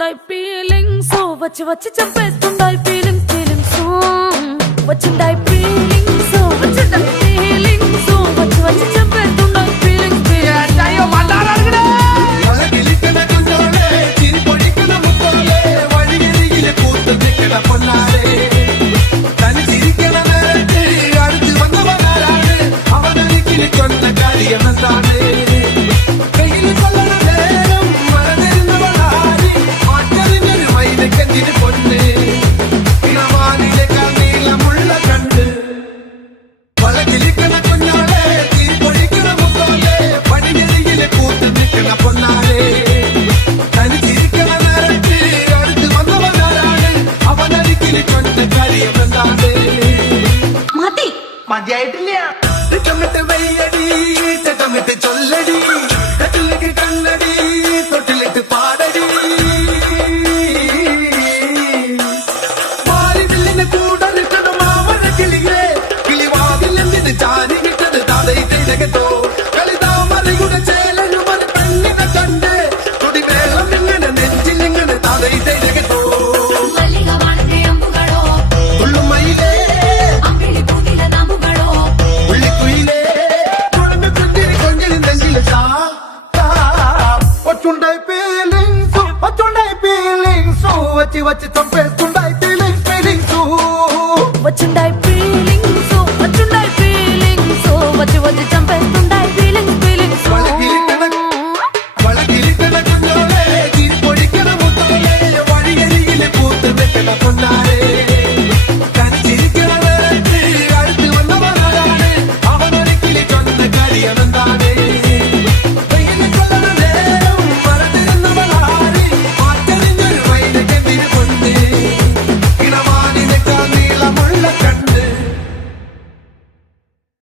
వస్తుండాయి feelings వచ్చి వచ్చి చంపేస్తుండాయి feelings feelings వచ్చిండాయి feelings వచ్చిండాయి feelings వచ్చి వచ్చి చంపేస్తుండాయి ఫీలింగ్స్ ఫీలింగ్స్ అయ్యో మాట్లాడారు వలగిలికన గుండోలే చిరి పొడికన ముక్కోలే వడిగిరిగిల కూతుదికల పొన్నారే తని చిరికన నరటి അടുത്ത് വന്നവനാരാണ് അവനരികിൽ കൊണ്ട കാര്യമെന്താണ് കയ്യിൽ കൊള്ളണ നേരം മറന്നിരുന്നവളാരി മാറ്ററിഞ്ഞൊരു മൈനക്കെന്തിന് പൊന്ന് ഇളവാനിലെ നീളമുള്ള കണ്ട് വലകിലിക്കണ കുഞ്ഞോളെ ചിരി പൊഴിക്കണ മുക്കോലെ പടികിരികിലെ കൂത്ത് നിൽക്കണ പൊന്നാരെ തനി ചിരിക്കണ നേരത്ത് അടുത്ത് വന്നവനാരാണ് അവനരികിൽ കൊണ്ട കാര്യമെന്താണ് മതിയായിട്ടില്ല ചട്ടമിട്ട് വയ്യടി ചട്ടമിട്ട് ചൊല്ലടി കട്ടിലേക്ക് കണ്ണടി തൊട്ടിലിട്ട് പാടടി മാറിവില്ലിന് കൂടറിട്ടത് മാമഴ കിളിയെ കിളിവാതിൽ എന്തിന് ചാരി കിട്ടത് തതൈ തിരകത്തോ കളിതാമറിയുടെ ചേലനുമൽ പെണ്ണിനെ കണ്ട് തുടി വേളം ഇങ്ങനെ നെഞ്ചിലിങ്ങനെ തതൈ തിരകത്തോ ഉള്ളുമയിലേ వచ్చి చంపేస్తుండాయి ఫీలింగ్స్ ఫీలింగ్స్ వచ్చిండాయి